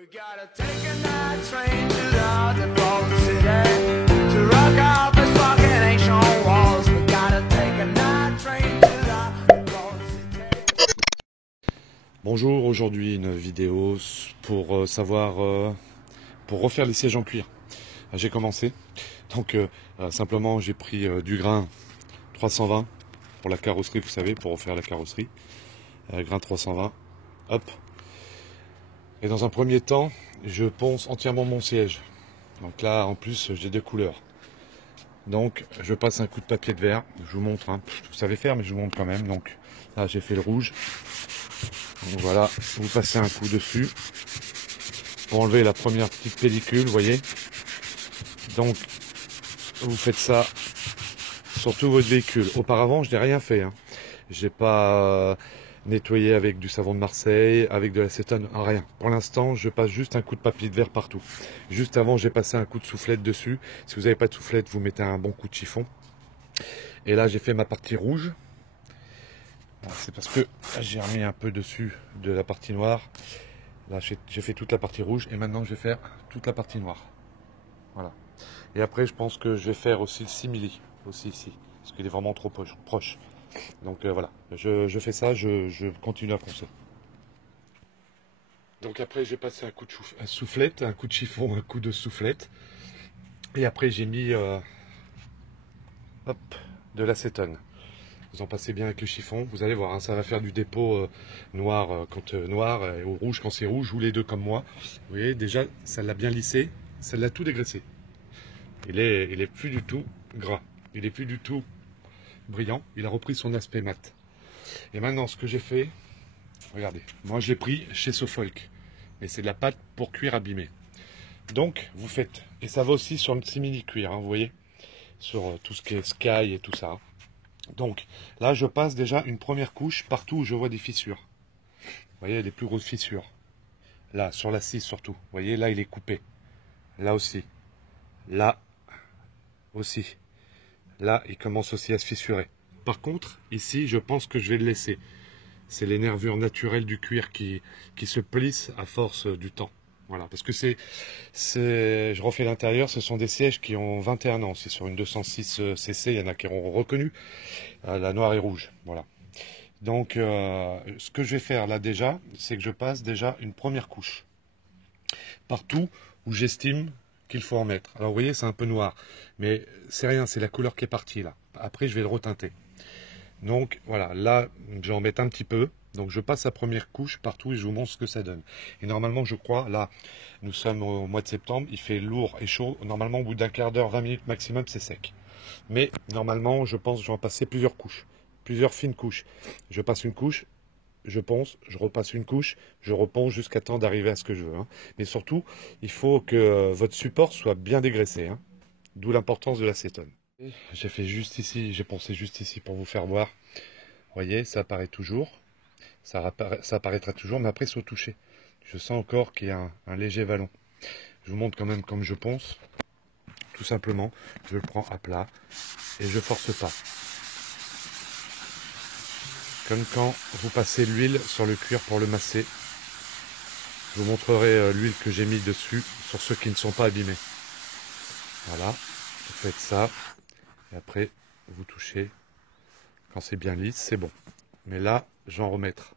We gotta take a night train to the underground city to rock out the fucking ancient walls. We gotta take a night train to the underground city. Bonjour, aujourd'hui une vidéo pour pour refaire les sièges en cuir. J'ai commencé, donc simplement j'ai pris du grain 320 pour la carrosserie, vous savez, pour refaire la carrosserie. Grain 320, hop. Et dans un premier temps, je ponce entièrement mon siège. Donc là, en plus, j'ai deux couleurs. Donc, je passe un coup de papier de verre. Je vous montre, hein. Vous savez faire, mais je vous montre quand même. Donc là, j'ai fait le rouge. Donc voilà, vous passez un coup dessus pour enlever la première petite pellicule, vous voyez. Donc, vous faites ça sur tout votre véhicule. Auparavant, je n'ai rien fait, hein. J'ai pas nettoyé avec du savon de Marseille, avec de l'acétone, rien. Pour l'instant, je passe juste un coup de papier de verre partout. Juste avant, j'ai passé un coup de soufflette dessus. Si vous n'avez pas de soufflette, vous mettez un bon coup de chiffon. Et là, j'ai fait ma partie rouge. C'est parce que j'ai remis un peu dessus de la partie noire. Là, j'ai fait toute la partie rouge et maintenant, je vais faire toute la partie noire. Voilà. Et après, je pense que je vais faire aussi le simili, aussi ici, parce qu'il est vraiment trop proche. Donc voilà, je fais ça, je continue à poncer. Donc après, j'ai passé un coup de soufflette, un coup de chiffon, un coup de soufflette. Et après, j'ai mis hop, de l'acétone. Vous en passez bien avec le chiffon, vous allez voir, hein, ça va faire du dépôt noir quand noir, et au rouge quand c'est rouge, ou les deux comme moi. Vous voyez, déjà, ça l'a bien lissé, ça l'a tout dégraissé. Il est plus du tout gras, il est plus du tout brillant, il a repris son aspect mat. Et maintenant, ce que j'ai fait, regardez, moi je l'ai pris chez Sofolk, mais c'est de la pâte pour cuir abîmé. Donc, vous faites, et ça va aussi sur le simili cuir, hein, vous voyez, sur tout ce qui est sky et tout ça. Donc, là, je passe déjà une première couche partout où je vois des fissures. Vous voyez, les plus grosses fissures. Là, sur la 6 surtout. Vous voyez, là, il est coupé. Là aussi. Là aussi. Là, il commence aussi à se fissurer. Par contre, ici, je pense que je vais le laisser. C'est les nervures naturelles du cuir qui se plissent à force du temps. Voilà, parce que je refais l'intérieur, ce sont des sièges qui ont 21 ans. C'est sur une 206 cc, il y en a qui auront reconnu, la noire et rouge. Voilà. Donc, ce que je vais faire là déjà, c'est que je passe déjà une première couche. Partout où j'estime qu'il faut en mettre. Alors, vous voyez, c'est un peu noir, mais c'est rien, c'est la couleur qui est partie là. Après, je vais le reteinter. Donc voilà, là je vais en mettre un petit peu. Donc je passe la première couche partout et je vous montre ce que ça donne. Et normalement je crois, là nous sommes au mois de septembre, il fait lourd et chaud. Normalement au bout d'un quart d'heure, 20 minutes maximum, c'est sec. Mais normalement je pense que je vais en passer plusieurs couches, plusieurs fines couches. Je passe une couche, je ponce, je repasse une couche, je reponce jusqu'à temps d'arriver à ce que je veux, hein. Mais surtout, il faut que votre support soit bien dégraissé, hein. D'où l'importance de l'acétone. J'ai fait juste ici, j'ai poncé juste ici pour vous faire voir. Vous voyez, ça apparaît toujours, ça apparaîtra toujours, mais après, il faut toucher. Je sens encore qu'il y a un léger vallon. Je vous montre quand même comme je ponce. Tout simplement, je le prends à plat et je force pas. Comme quand vous passez l'huile sur le cuir pour le masser. Je vous montrerai l'huile que j'ai mis dessus sur ceux qui ne sont pas abîmés. Voilà, vous faites ça et après, vous touchez. Quand c'est bien lisse, c'est bon. Mais là, je vais en remettre.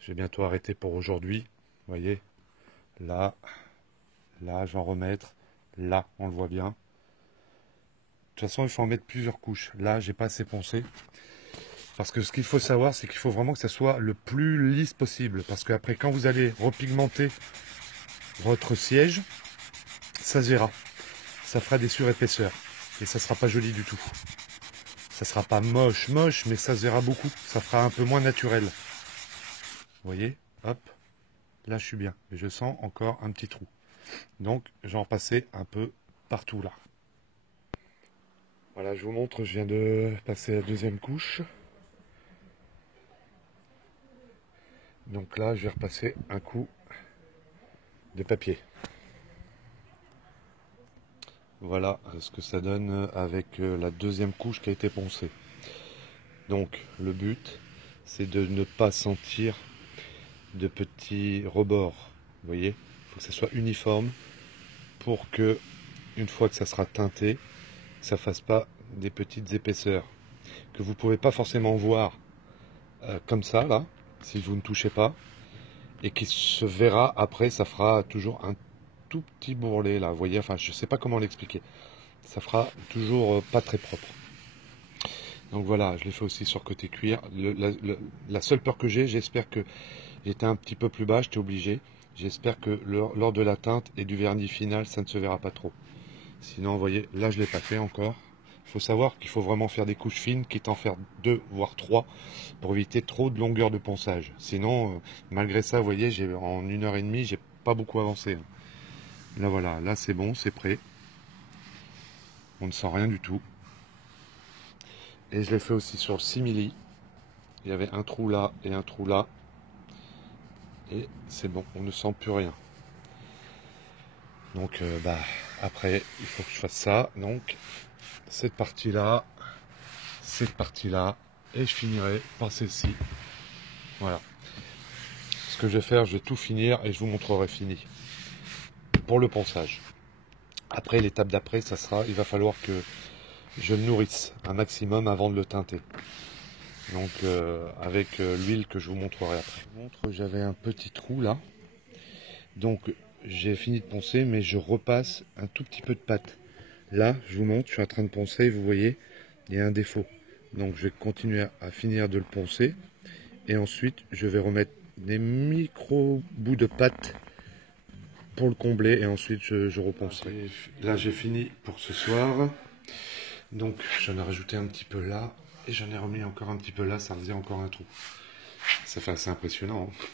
Je vais bientôt arrêter pour aujourd'hui. Vous voyez, là, là, je vais en remettre. Là, on le voit bien. De toute façon, il faut en mettre plusieurs couches. Là, j'ai pas assez poncé. Parce que ce qu'il faut savoir, c'est qu'il faut vraiment que ça soit le plus lisse possible. Parce qu'après, quand vous allez repigmenter votre siège, ça se verra. Ça fera des surépaisseurs. Et ça sera pas joli du tout. Ça sera pas moche, mais ça se verra beaucoup. Ça fera un peu moins naturel. Vous voyez, hop, là je suis bien. Mais je sens encore un petit trou. Donc, je vais en passer un peu partout là. Voilà, je vous montre, je viens de passer la deuxième couche. Donc là, je vais repasser un coup de papier. Voilà ce que ça donne avec la deuxième couche qui a été poncée. Donc, le but, c'est de ne pas sentir de petits rebords. Vous voyez, il faut que ça soit uniforme pour que, une fois que ça sera teinté, ça fasse pas des petites épaisseurs que vous pouvez pas forcément voir comme ça là, si vous ne touchez pas, et qui se verra après, ça fera toujours un tout petit bourrelet là, vous voyez, enfin je sais pas comment l'expliquer, ça fera toujours pas très propre. Donc voilà, je l'ai fait aussi sur côté cuir. La seule peur que j'ai, j'espère que j'étais un petit peu plus bas, j'étais obligé, j'espère que lors de la teinte et du vernis final, ça ne se verra pas trop. Sinon, vous voyez, là je ne l'ai pas fait encore. Il faut savoir qu'il faut vraiment faire des couches fines, quitte à en faire 2 voire 3 pour éviter trop de longueur de ponçage. Sinon, malgré ça, vous voyez, en 1h30, j'ai pas beaucoup avancé. Là voilà, là c'est bon, c'est prêt. On ne sent rien du tout. Et je l'ai fait aussi sur le simili. Il y avait un trou là et un trou là. Et c'est bon, on ne sent plus rien. Donc après, il faut que je fasse ça. Donc cette partie-là, et je finirai par celle-ci. Voilà. Ce que je vais faire, je vais tout finir et je vous montrerai fini. Pour le ponçage. Après, l'étape d'après, ça sera, il va falloir que je le nourrisse un maximum avant de le teinter. Donc avec l'huile que je vous montrerai après. J'avais un petit trou là. Donc j'ai fini de poncer, mais je repasse un tout petit peu de pâte. Là, je vous montre, je suis en train de poncer, vous voyez, il y a un défaut. Donc je vais continuer à finir de le poncer. Et ensuite, je vais remettre des micro bouts de pâte pour le combler. Et ensuite, je reponcerai. Là, j'ai fini pour ce soir. Donc j'en ai rajouté un petit peu là. Et j'en ai remis encore un petit peu là, ça faisait encore un trou. Ça fait assez impressionnant. Hein.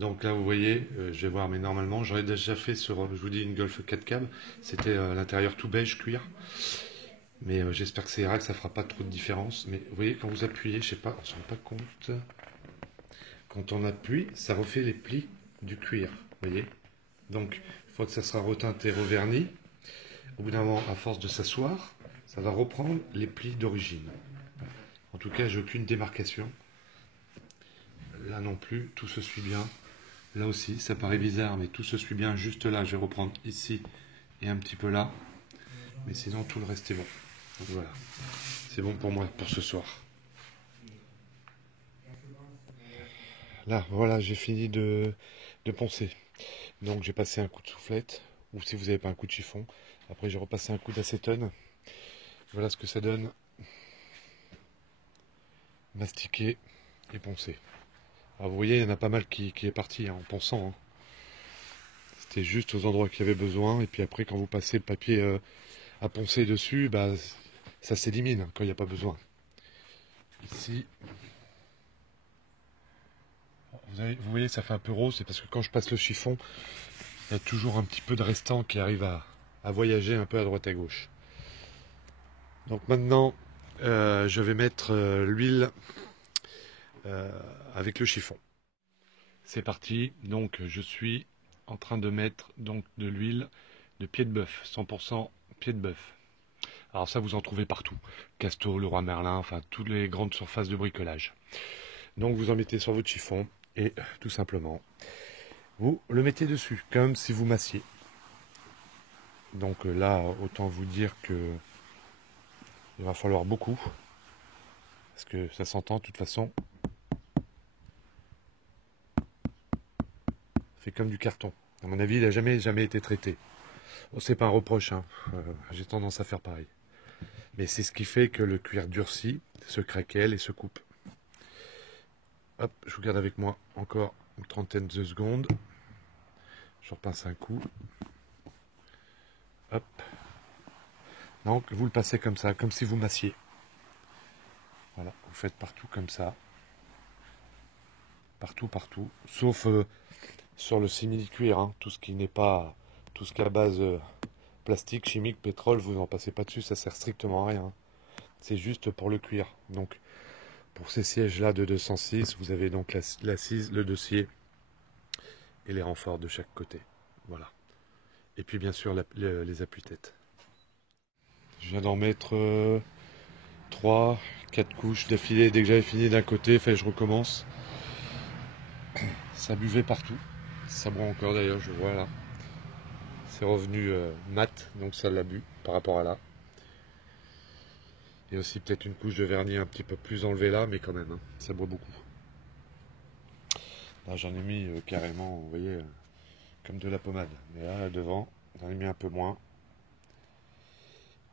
Donc là, vous voyez, je vais voir, mais normalement, j'aurais déjà fait sur, je vous dis, une Golf 4 cab. C'était l'intérieur tout beige, cuir. Mais j'espère que ça ira, que ça fera pas trop de différence. Mais vous voyez, quand vous appuyez, je sais pas, on se rend pas compte. Quand on appuie, ça refait les plis du cuir, vous voyez. Donc, une fois que ça sera reteinté, reverni, au bout d'un moment, à force de s'asseoir, ça va reprendre les plis d'origine. En tout cas, j'ai aucune démarcation. Là non plus, tout se suit bien. Là aussi, ça paraît bizarre, mais tout se suit bien. Juste là, je vais reprendre ici et un petit peu là. Mais sinon, tout le reste est bon. Donc voilà, c'est bon pour moi pour ce soir. Là, voilà, j'ai fini de poncer. Donc j'ai passé un coup de soufflette, ou si vous n'avez pas un coup de chiffon. Après, j'ai repassé un coup d'acétone. Voilà ce que ça donne. Mastiqué et poncé. Alors vous voyez, il y en a pas mal qui est parti hein, en ponçant. Hein. C'était juste aux endroits qu'il y avait besoin. Et puis après, quand vous passez le papier à poncer dessus, bah, ça s'élimine quand il n'y a pas besoin. Ici, vous voyez, ça fait un peu rose. C'est parce que quand je passe le chiffon, il y a toujours un petit peu de restant qui arrive à voyager un peu à droite à gauche. Donc maintenant, je vais mettre l'huile avec le chiffon. C'est parti, donc je suis en train de mettre donc de l'huile de pied de bœuf, 100% pied de bœuf. Alors ça vous en trouvez partout, Casto, Leroy Merlin, enfin toutes les grandes surfaces de bricolage. Donc vous en mettez sur votre chiffon et tout simplement vous le mettez dessus, comme si vous massiez. Donc là, autant vous dire que il va falloir beaucoup, parce que ça s'entend de toute façon. Fait comme du carton. À mon avis, il n'a jamais été traité. Bon, c'est pas un reproche, hein. J'ai tendance à faire pareil. Mais c'est ce qui fait que le cuir durcit, se craquelle et se coupe. Hop, je vous garde avec moi encore une trentaine de secondes. Je repasse un coup. Hop. Donc, vous le passez comme ça, comme si vous massiez. Voilà, vous faites partout comme ça. Partout, partout. Sauf sur le simili-cuir, hein. Tout ce qui n'est pas... Tout ce qui est à base plastique, chimique, pétrole, vous n'en passez pas dessus, ça sert strictement à rien. C'est juste pour le cuir. Donc, pour ces sièges-là de 206, vous avez donc l'assise, le dossier et les renforts de chaque côté. Voilà. Et puis, bien sûr, les appuis-têtes. Je viens d'en mettre 3, 4 couches d'affilée. Dès que j'avais fini d'un côté, je recommence. Ça buvait partout. Ça boit encore d'ailleurs, je vois là. C'est revenu mat, donc ça l'a bu par rapport à là. Et aussi peut-être une couche de vernis un petit peu plus enlevée là, mais quand même, hein, ça boit beaucoup. Là j'en ai mis carrément, vous voyez, comme de la pommade. Mais là devant, j'en ai mis un peu moins.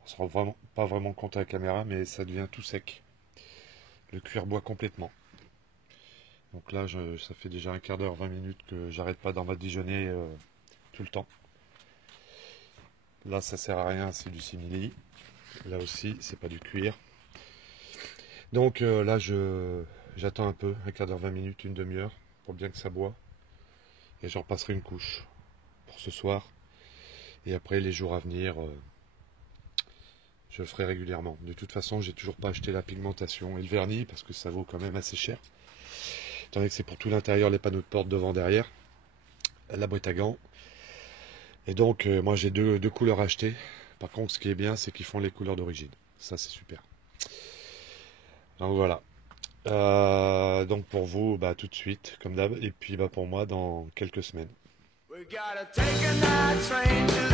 On se rend vraiment, pas vraiment compte à la caméra, mais ça devient tout sec. Le cuir boit complètement. Donc là, ça fait déjà un quart d'heure, 20 minutes que j'arrête pas d'en badigeonner tout le temps. Là, ça sert à rien, c'est du simili. Là aussi, c'est pas du cuir. Donc là, j'attends un peu, un quart d'heure, 20 minutes, une demi-heure, pour bien que ça boit. Et j'en repasserai une couche pour ce soir. Et après, les jours à venir, je le ferai régulièrement. De toute façon, j'ai toujours pas acheté la pigmentation et le vernis, parce que ça vaut quand même assez cher. Étant donné que c'est pour tout l'intérieur, les panneaux de porte devant, derrière, la boîte à gants. Et donc, moi j'ai deux couleurs achetées. Par contre, ce qui est bien, c'est qu'ils font les couleurs d'origine. Ça, c'est super. Donc voilà. Donc pour vous, bah, tout de suite, comme d'hab. Et puis bah, pour moi, dans quelques semaines. We gotta take a night train to